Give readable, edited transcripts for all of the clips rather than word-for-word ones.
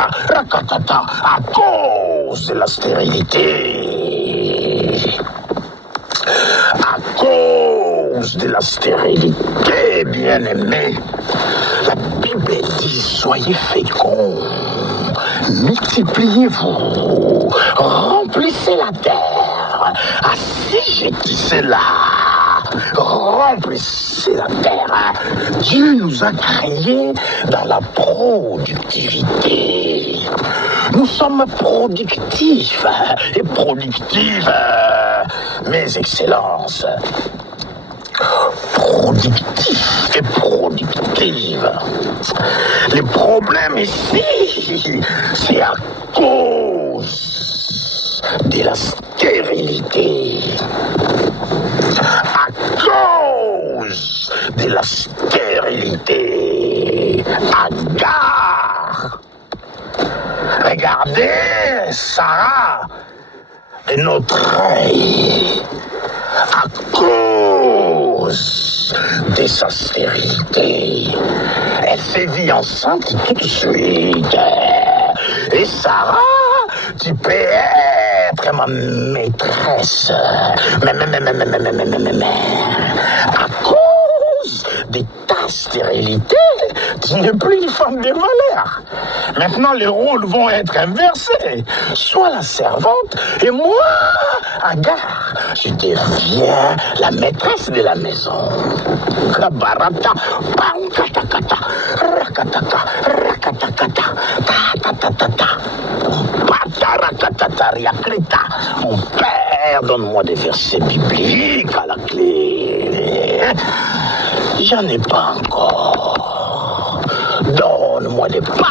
rakatata, à cause de la stérilité. À cause de la stérilité, bien-aimés, la Bible dit, soyez féconds, multipliez-vous, remplissez la terre, assujettissez cela, remplissez la terre. Dieu nous a créés dans la productivité. Nous sommes productifs et productives, mes excellences. Productif et productive. Le problème ici, c'est à cause de la stérilité. À cause de la stérilité. Agar. Regardez Sarah de notre œil. À cause de sa stérilité, elle s'est vue enceinte tout de suite. Et Sarah, tu peux être ma maîtresse. Mais, à cause de ta stérilité, tu n'es plus une femme de valeur. Maintenant, les rôles vont être inversés. Sois la servante et moi, Agar, je deviens la maîtresse de la maison. Kabarata, pankatakata, rakataka, rakatakata, ta-ta-ta-ta-ta, patarakatata, riakrita. Mon père, donne-moi des versets bibliques à la clé. J'en ai pas encore. Donne-moi des paroles.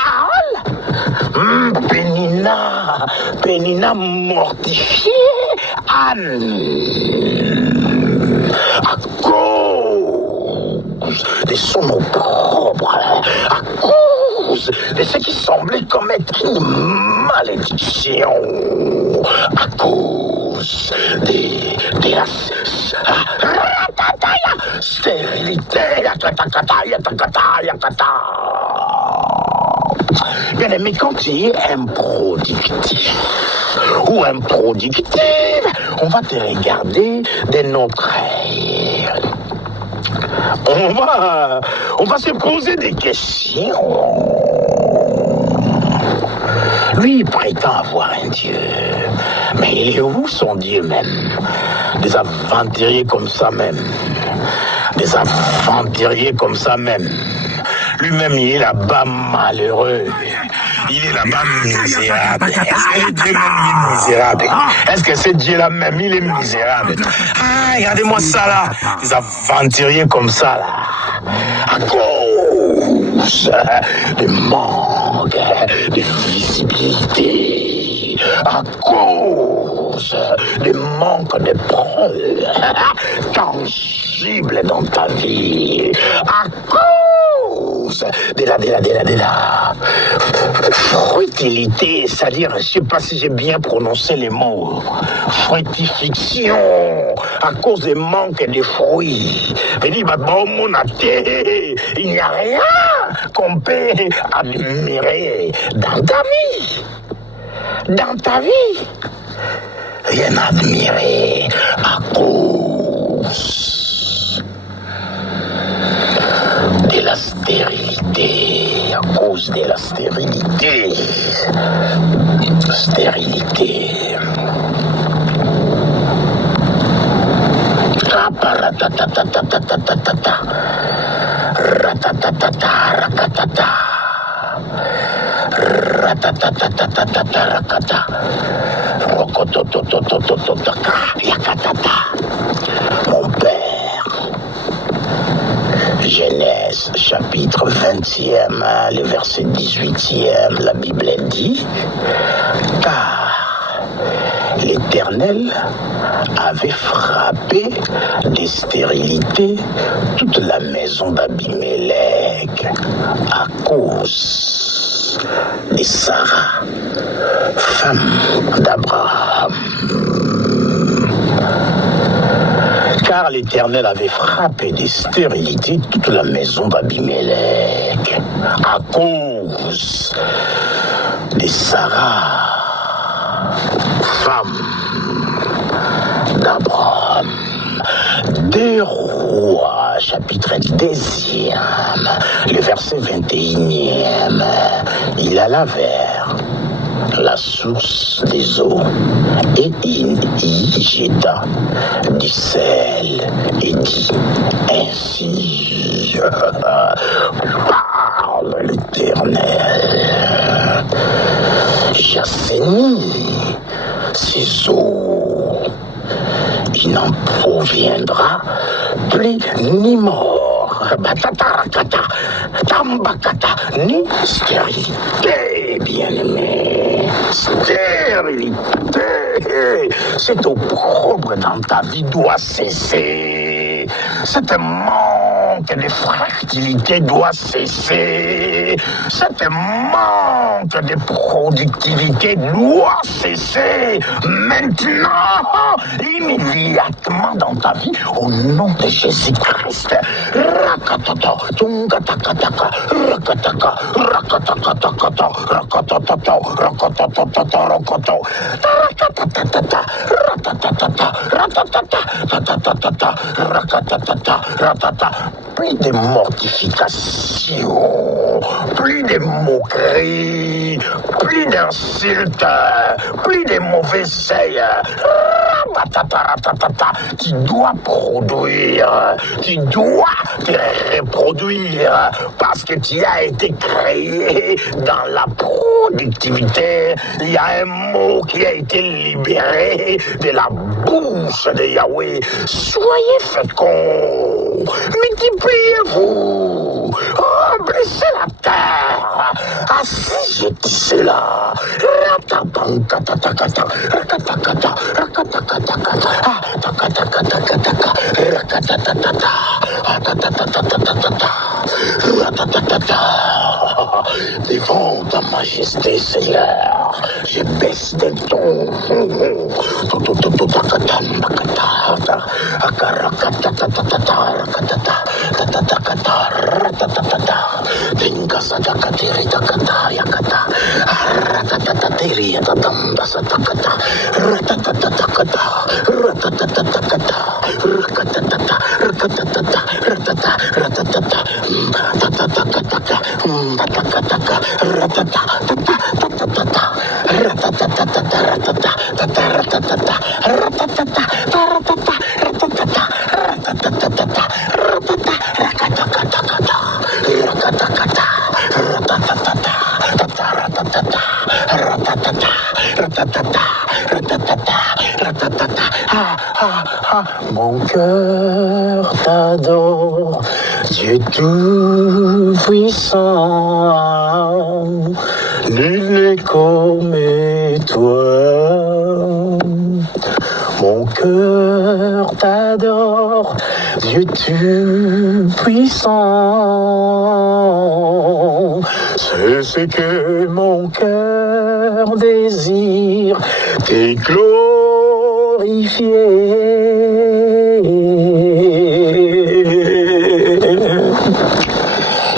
Pénina mortifiée, Anne, à cause de son opprobre, à cause de ce qui semblait comme être une malédiction, à cause de la stérilité, bien aimé, quand tu es improductif ou improductive, on va te regarder de notre œil. On va se poser des questions. Lui, il prétend avoir un Dieu. Mais il est où son Dieu même? Des aventuriers comme ça même. Des aventuriers comme ça même. Lui-même, il est là-bas malheureux. Il est là-bas misérable. Est-ce que Dieu même il est misérable? Est-ce que c'est Dieu là même, il est misérable? Ah, regardez-moi ça là. Des aventuriers comme ça là. À cause du manque de visibilité. À cause du manque de preuves tangibles dans ta vie. À cause de la frutilité, c'est-à-dire, je ne sais pas si j'ai bien prononcé les mots, fructification, à cause du manque de fruits. Il dit, il n'y a rien qu'on peut admirer dans ta vie. Dans ta vie, rien à admirer à cause de la stérilité, à cause de la stérilité. Stérilité. Ratatata, ratatata, rakatata. Ratatatatata, rakata. Rokototototototaka, yakatata. Mon père. Genèse, chapitre 20e, le verset 18e, la Bible dit, car l'Éternel avait frappé de stérilité toute la maison d'Abimélec à cause de Sarah, femme d'Abraham. Car l'Éternel avait frappé de stérilité toute la maison d'Abimélec à cause de Sarah, femme d'Abraham. 2 Rois, chapitre 2e, le verset 21e. Il alla vers la source des eaux et il y jeta du sel et dit ainsi parle l'Éternel, j'assainis ces eaux, il n'en proviendra plus ni mort, ni stérilité, bien-aimé. Stérilité, cet opprobre dans ta vie doit cesser. Cet manque de fertilité doit cesser. Cet manque de productivité doit cesser. Maintenant, immédiatement dans ta vie, au nom de Jésus-Christ. Rakatata, tungatakataka, rakataka, rakatakatakata, rakatatata, rakatatata, rakato, rakatatata, ratatatata, ratatata, tatatata, rakatatata, ratata. Plus de mortification, plus de moquerie, plus d'insultes, plus de mauvais œil. Tu dois produire, tu dois te reproduire parce que tu as été créé dans la productivité. Il y a un mot qui a été libéré de la bouche de Yahweh. Soyez féconds, multipliez-vous, remplissez la terre. Ah, si je dis cela, devant ta majesté, Seigneur, je baisse des tons. Mon cœur t'adore, Dieu tout-puissant, nul n'est comme toi. Mon cœur t'adore, Dieu tout-puissant. C'est ce que mon cœur désire, t'es glorifié.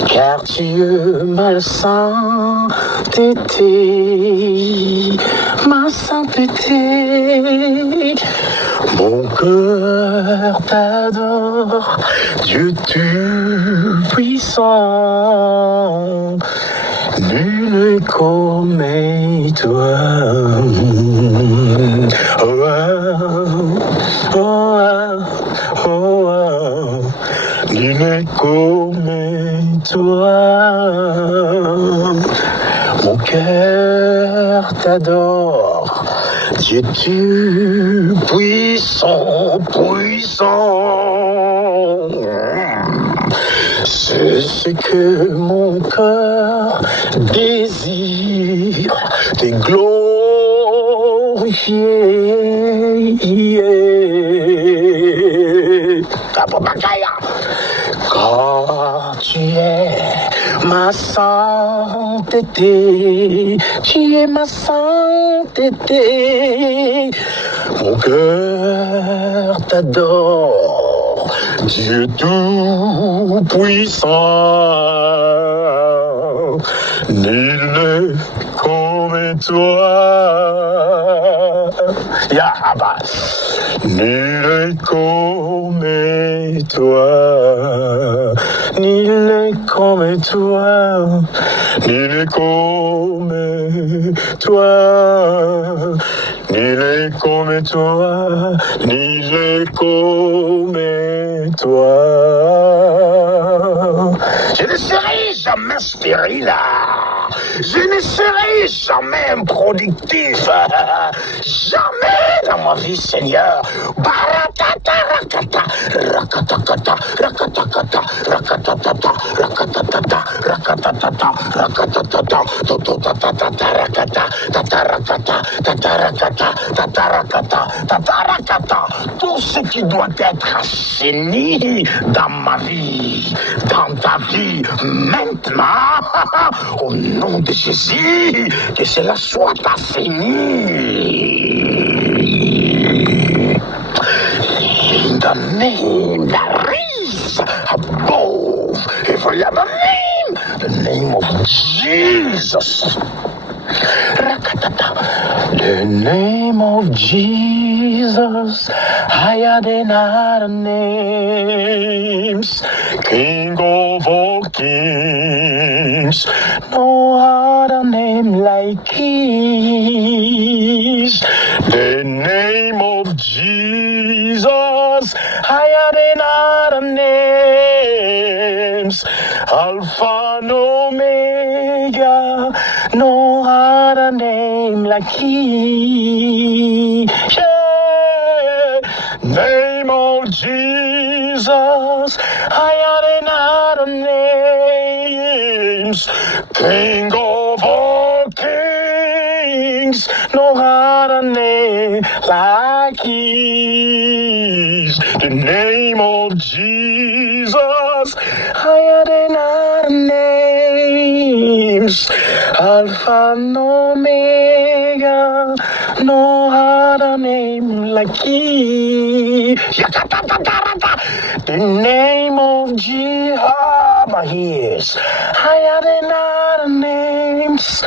Car Dieu ma sainteté, ma sainteté, mon cœur t'adore, Dieu tout-puissant, nul n'est comme toi. Oh, oh, oh, oh, nul n'est comme toi. Mon cœur t'adore, Dieu tout-puissant, puissant. C'est ce que mon cœur désire, t'es glorifié. Car tu es ma sainteté, tu es ma sainteté. Mon cœur t'adore, Dieu tout-puissant, nul n'est comme comme toi. Yahaba. Nul n'est comme toi. Nul n'est comme toi. Nul n'est comme toi. Nul n'est comme toi. Nul n'est comme toi. Je ne serai jamais stérile. Je ne serai jamais improductif. Jamais dans ma vie, Seigneur. Baratata, rakata, rakatakata, rakatakata, rakatatata, rakatatata, rakatatata, rakatatata, tototatata, rakata, tatarakata, tatarakata, tatarakata, tatarakata. Tout ce qui doit être assaini dans ma vie, dans ta vie, maintenant, au nom de Jésus, que cela soit assaini. In the name that is above every other name, the name of Jesus. Rakatata. The name of Jesus, higher than other names, King of all kings, no other name like His. The name of Jesus, higher than other names, Alpha and Omega, no other name like He. Yeah. Name of Jesus, higher than other names, King of all kings, no other name like His. The name of Jesus, higher than other names, Alpha and Omega, no other name like He. The name of Jehovah is higher than other names.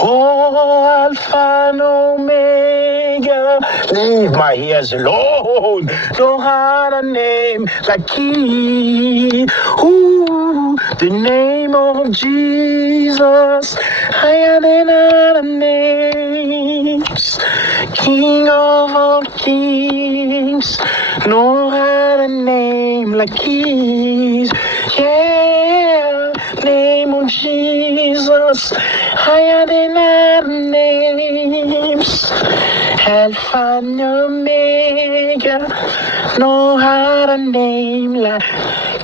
Oh, Alpha and Omega, leave my ears alone. No other name like He. Ooh, the name of Jesus, higher than other names. King of all kings, no other name like His. Yeah, name of Jesus, higher than other names. Alpha and Omega, no other name like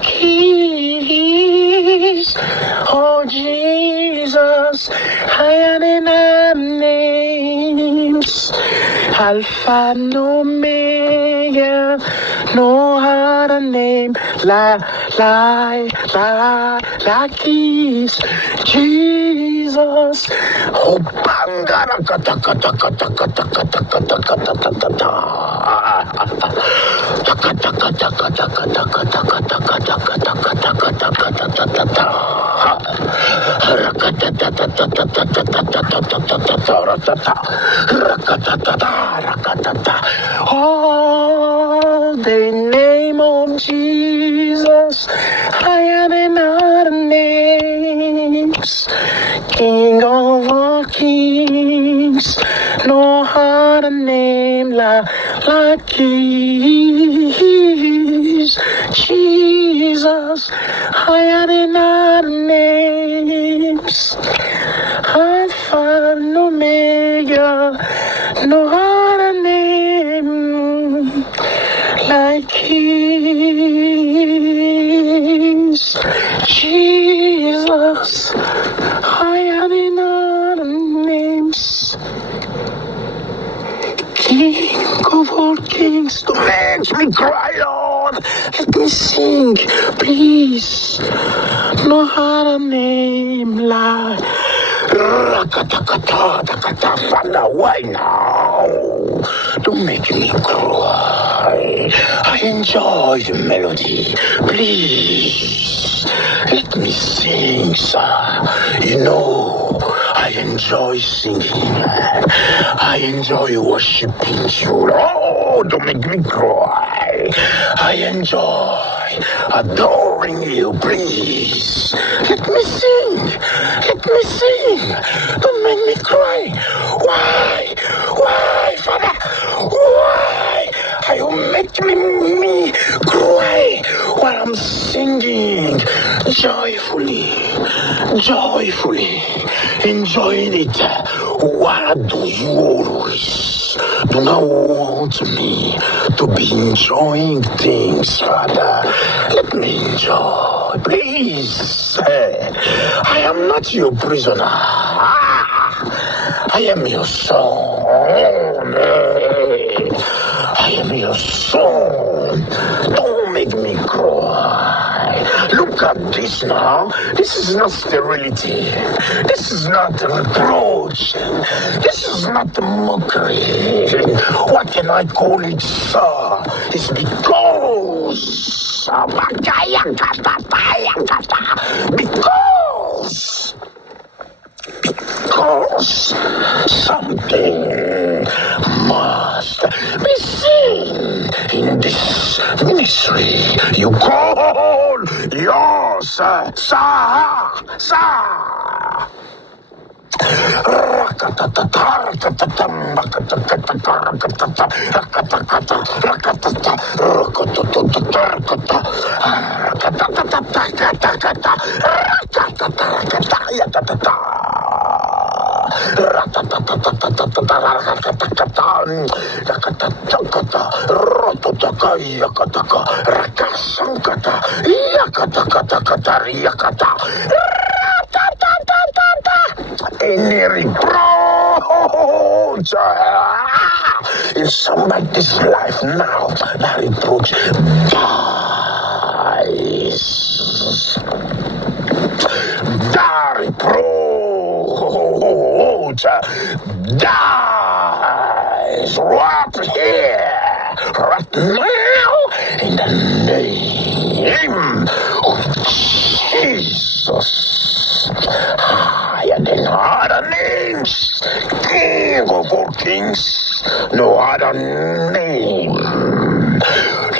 His. Oh Jesus, higher than other names. Alpha and Omega, no other name like His. Jesus. Oh, bangara kata kata kata kata kata kata kata kata oh, the name of Jesus, higher than other names, King of all kings, no other name like His. Jesus, higher than other names, Alpha and Omega, no other name like His. Jesus, higher than other names, King of all kings. Don't make me cry, Lord. Let me sing, please. No other name like Rakatakata, Father, why now? Don't make me cry. I enjoy the melody. Please, let me sing, sir. You know, I enjoy singing. I enjoy worshiping you. Oh, don't make me cry. I enjoy adoring you. Please, let me sing. Let me sing. Don't make me cry. Why? Why, Father? Why? You make me cry while I'm singing joyfully, enjoying it. Why do you always do not want me to be enjoying things, Father? Let me enjoy, please. I am not your prisoner. I am your son. I am your son. Don't make me cry. Look at this now. This is not sterility. This is not reproach. This is not mockery. What can I call it, sir? It's because something must be seen in this ministry you call yours, sir. Any reproach in somebody's life now, that reproach dies. That reproach dies right here, right now, in the name of Jesus. Higher than other names, King of all kings, no other name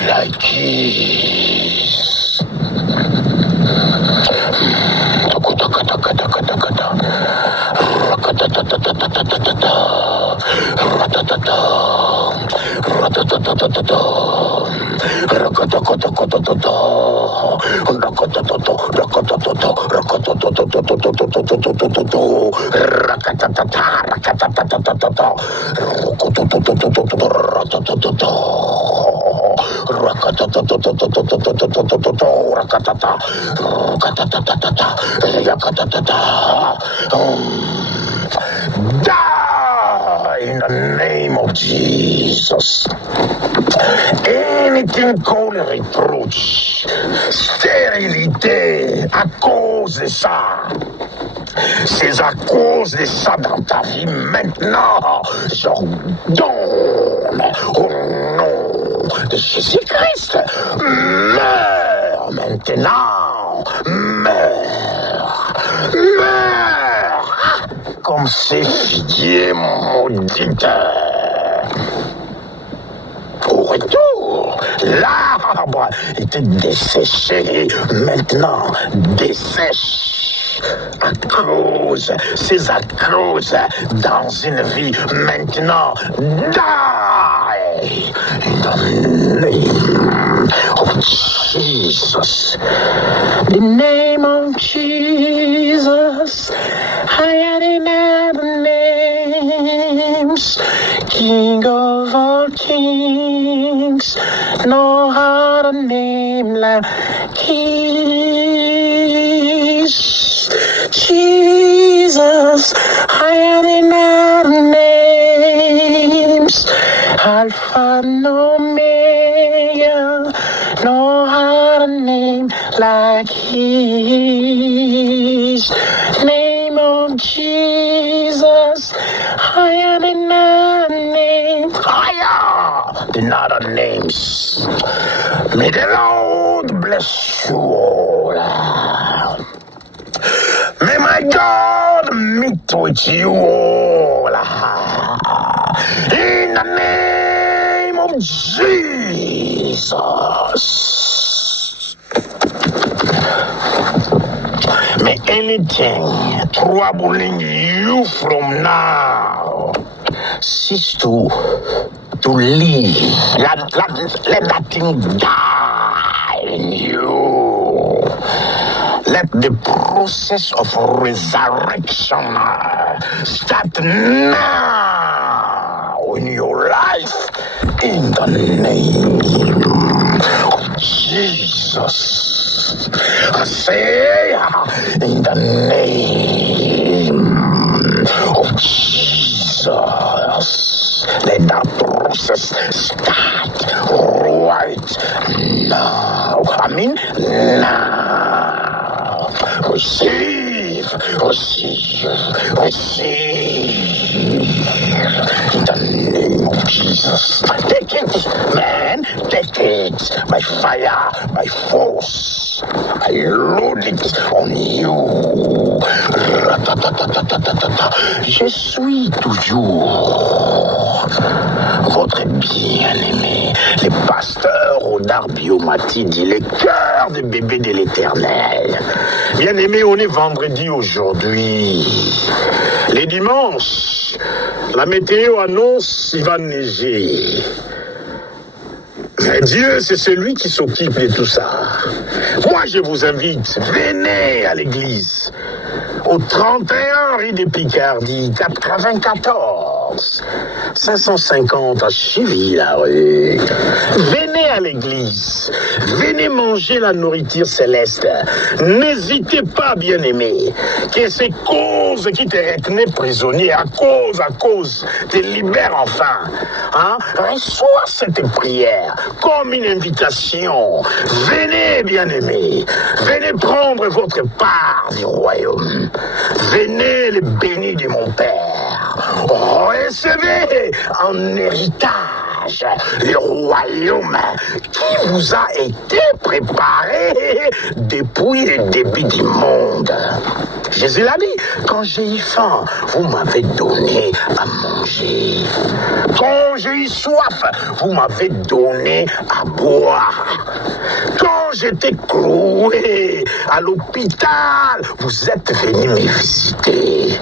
like Jesus. Die in the name of Jesus. Anything called reproach, stérilité, à cause de ça. C'est à cause de ça dans ta vie maintenant. J'ordonne au nom de Jésus-Christ. Meurs maintenant. Meurs. Meurs. Comme ces figuiers maudits. Au retour, l'arbre était desséché, maintenant dessèche. C'est à cause dans une vie maintenant die in the name of Jesus. The name of Jesus, higher than other names, King of all kings, no other name like Jesus, higher than other names, Alpha and Omega, no other name like His. Name of Jesus, higher than other name, higher than other names. May the Lord bless you all. May my God meet with you all. In the name of Jesus. May anything troubling you from now cease to live. Let that thing die in you. Let the process of resurrection start now in your life in the name of Jesus. I say in the name of Jesus. Let that process start right now. I mean now. Receive. In the name of Jesus. Take it, man. Take it by fire, by force. I load it on you. Je suis toujours votre bien-aimé, le pasteur Rodar Biomati dit le cœur des bébés de l'Éternel. Bien-aimé, on est vendredi aujourd'hui. Les dimanches, la météo annonce qu'il va neiger. Mais Dieu, c'est celui qui s'occupe de tout ça. Moi, je vous invite, venez à l'église. Au 31 rue de Picardie, 94 550 à Chivy-la-Rue. Venez à l'église. Venez manger la nourriture céleste. N'hésitez pas, bien-aimé, que ces causes qui te retenaient prisonnier, à cause, te libèrent enfin. Hein? Reçois cette prière comme une invitation. Venez, bien-aimé. Venez prendre votre part du royaume. Venez le béni de mon Père. Recevez en héritage le royaume qui vous a été préparé depuis le début du monde. Jésus l'a dit, quand j'ai eu faim, vous m'avez donné à manger. Quand j'ai eu soif, vous m'avez donné à boire. Quand j'étais cloué à l'hôpital, vous êtes venu me visiter.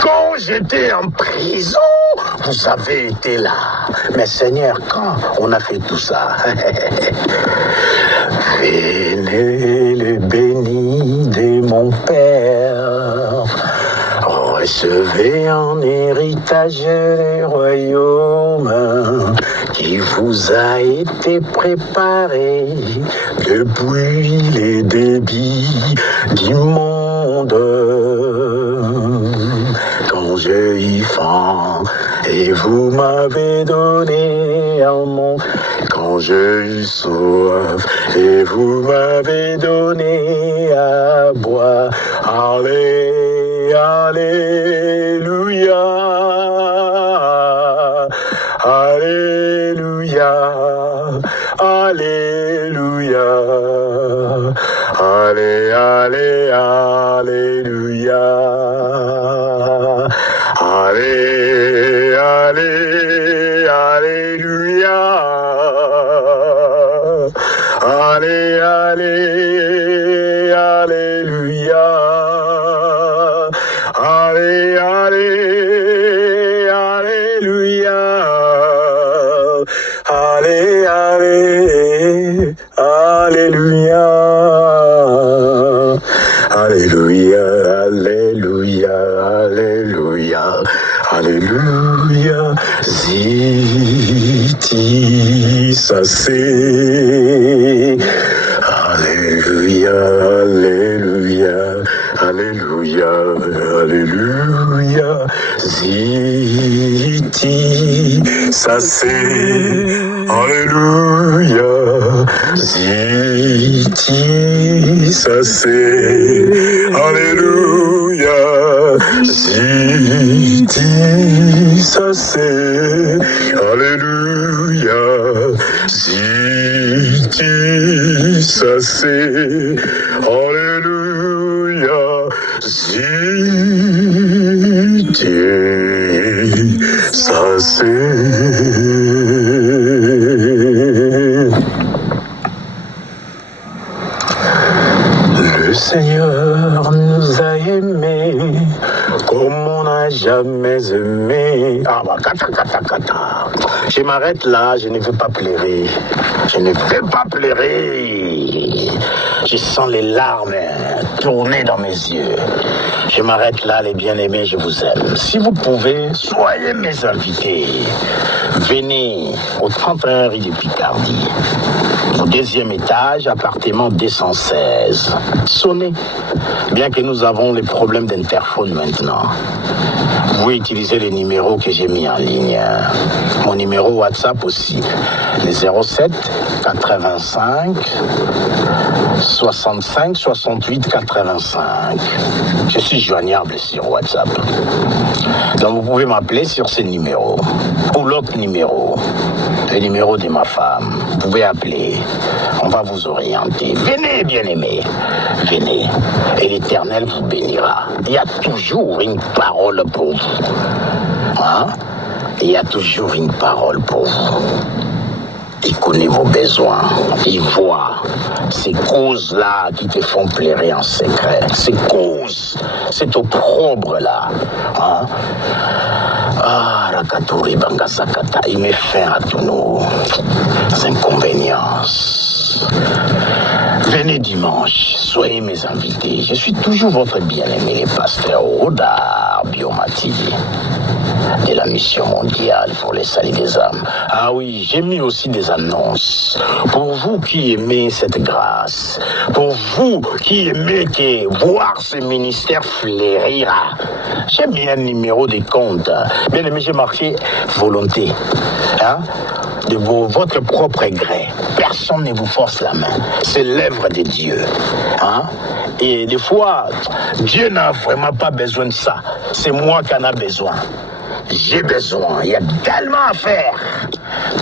Quand j'étais en prison, vous avez été là. Mais Seigneur, quand on a fait tout ça, venez le béni de mon Père. Recevez en héritage le royaume qui vous a été préparé depuis les débuts du monde. Quand j'ai eu faim et vous m'avez donné un mot, quand j'ai eu soif et vous m'avez donné à boire. Alléluia, Alléluia, Alléluia, Alléluia, Alléluia, Alléluia. Alléluia, Alléluia, Alléluia, Alléluia, Alléluia, Ziti Sasé. Alléluia, Alléluia, Alléluia, Alléluia, Ziti Sasé. Alléluia, Ziti Sasé. Alléluia, Ziti sase, Alléluia. Ziti sase, Alléluia. Ziti sase. Le Seigneur nous a aimés comme on n'a jamais aimé. Ah bah kata kata kata. Je m'arrête là, je ne veux pas pleurer. Je ne veux pas pleurer. Je sens les larmes tourner dans mes yeux. Je m'arrête là, les bien-aimés, je vous aime. Si vous pouvez, soyez mes invités. Venez au 31 rue de Picardie. Au deuxième étage, appartement 216. Sonnez. Bien que nous avons les problèmes d'interphone maintenant. Vous pouvez utiliser les numéros que j'ai mis en ligne. Mon numéro WhatsApp aussi. Le 07 85 65 68 85. Je suis joignable sur WhatsApp. Donc vous pouvez m'appeler sur ce numéro. Ou l'autre numéro. Le numéro de ma femme. Vous pouvez appeler. On va vous orienter. Venez, bien-aimés. Venez. Et l'Éternel vous bénira. Il y a toujours une parole pour vous. Hein? Il y a toujours une parole pour vous. Il connaît vos besoins. Il voit ces causes-là qui te font pleurer en secret. Ces causes, cet opprobre-là. Hein? Ah, Rakaturi Bangasakata, il met fin à tous nos inconvénients. Venez dimanche, soyez mes invités. Je suis toujours votre bien-aimé, le pasteur Rodar Biomati de la mission mondiale pour les salut des âmes. Ah oui, j'ai mis aussi des annonces. Pour vous qui aimez cette grâce, pour vous qui aimez voir ce ministère fleurir, j'ai mis un numéro de compte. Bien aimé, j'ai marqué volonté. Hein? De votre propre gré. Personne ne vous force la main. C'est l'œuvre de Dieu. Hein? Et des fois, Dieu n'a vraiment pas besoin de ça. C'est moi qui en a besoin. J'ai besoin. Il y a tellement à faire.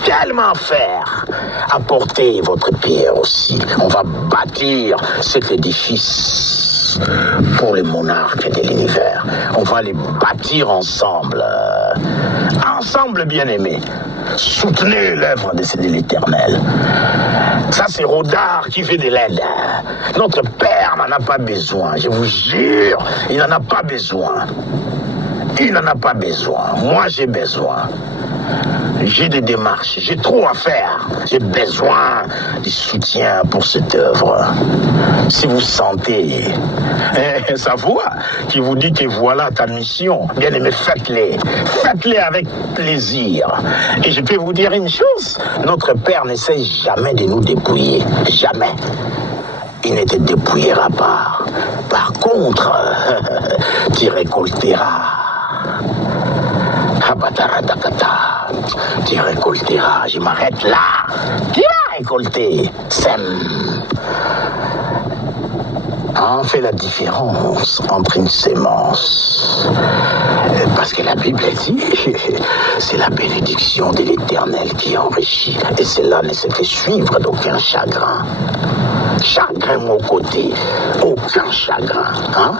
Tellement à faire. Apportez votre pierre aussi. On va bâtir cet édifice pour les monarques de l'univers. On va les bâtir ensemble. Ensemble, bien-aimés. Soutenez l'œuvre de l'Éternel. Ça, c'est Rodar qui fait de l'aide. Notre Père n'en a pas besoin. Je vous jure, il n'en a pas besoin. Il n'en a pas besoin. Moi, j'ai besoin. J'ai des démarches. J'ai trop à faire. J'ai besoin du soutien pour cette œuvre. Si vous sentez sa voix qui vous dit que voilà ta mission, bien aimé, faites-les. Faites-les avec plaisir. Et je peux vous dire une chose, notre Père n'essaie jamais de nous dépouiller. Jamais. Il ne te dépouillera pas. Par contre, tu récolteras. Tu récolteras. Je m'arrête là. Tu vas récolter. Sème. On fait la différence entre une sémence. Parce que la Bible dit, c'est la bénédiction de l'Éternel qui enrichit. Et cela ne se fait suivre d'aucun chagrin. Chagrin, mon côté. Aucun chagrin. Hein?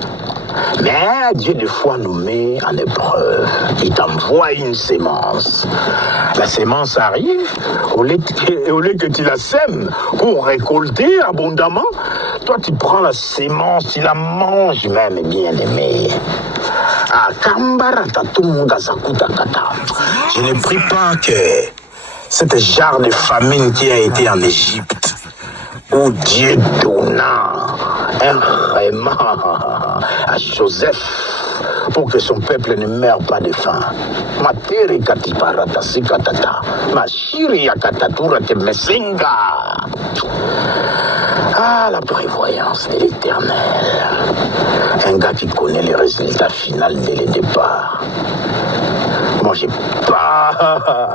Mais Dieu, des fois, nous met en épreuve. Il t'envoie une sémence. La sémence arrive, au lieu que tu la sèmes pour récolter abondamment, toi, tu prends la sémence, tu la manges même, bien aimé. Je ne prie pas que cet genre de famine qui a été en Égypte, où Dieu donna un vraiment à Joseph pour que son peuple ne meure pas de faim. Ah, la prévoyance de l'Éternel. Un gars qui connaît les résultats finaux dès le départ. Moi, j'ai pas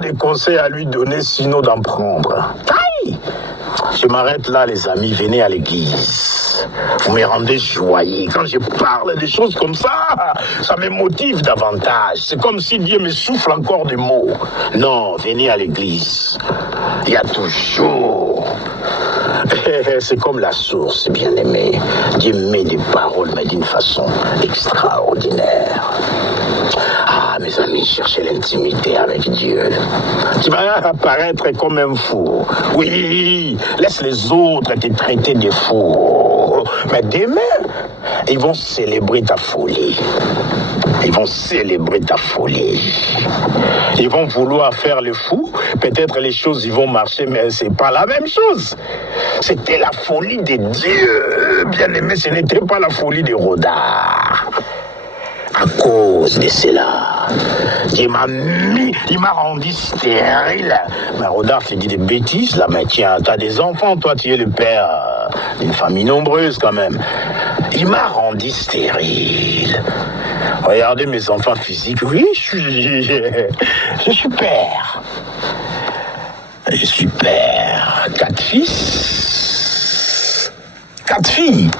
de conseils à lui donner, sinon d'en prendre. Aïe! Je m'arrête là, les amis, venez à l'église. Vous me rendez joyeux. Quand je parle des choses comme ça me motive davantage. C'est comme si Dieu me souffle encore des mots. Non, venez à l'église. Il y a toujours... C'est comme la source, bien-aimé. Dieu met des paroles, mais d'une façon extraordinaire. Ah, mes amis, cherchez l'intimité avec Dieu. Tu vas apparaître comme un fou. Oui, laisse les autres te traiter de fou. Mais demain, ils vont célébrer ta folie. Ils vont célébrer ta folie. Ils vont vouloir faire le fou. Peut-être les choses ils vont marcher, mais c'est pas la même chose. C'était la folie de Dieu. Bien aimé, ce n'était pas la folie de Rodard. À cause de cela, Dieu il m'a rendu stérile. Mais Rodard te dit des bêtises là, mais tiens, t'as des enfants, toi tu es le père d'une famille nombreuse quand même. Il m'a rendu stérile. Regardez mes enfants physiques, oui, je suis père. Je suis père. 4 fils, 4 filles.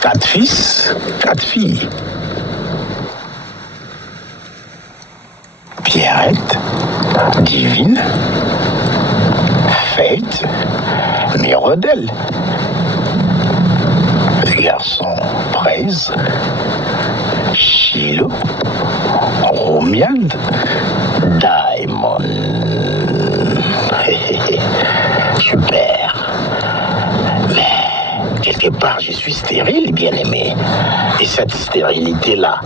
4 fils, 4 filles. Pierrette, Divine, Faith, Mirodel. Les garçons, Praise, Chilo, Romuald, Diamond. Super. Mais quelque part, je suis stérile, bien-aimé. Et cette stérilité-là,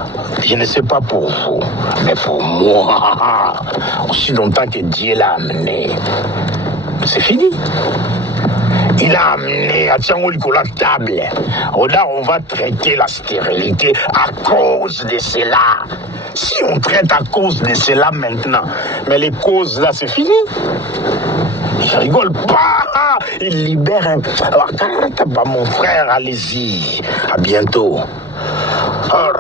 je ne sais pas pour vous, mais pour moi, aussi longtemps que Dieu l'a amené, c'est fini. Il a amené à la table. Là, on va traiter la stérilité à cause de cela. Si on traite à cause de cela maintenant, mais les causes là, c'est fini. Je rigole pas. Il libère un... Alors, mon frère, allez-y. À bientôt. Oh,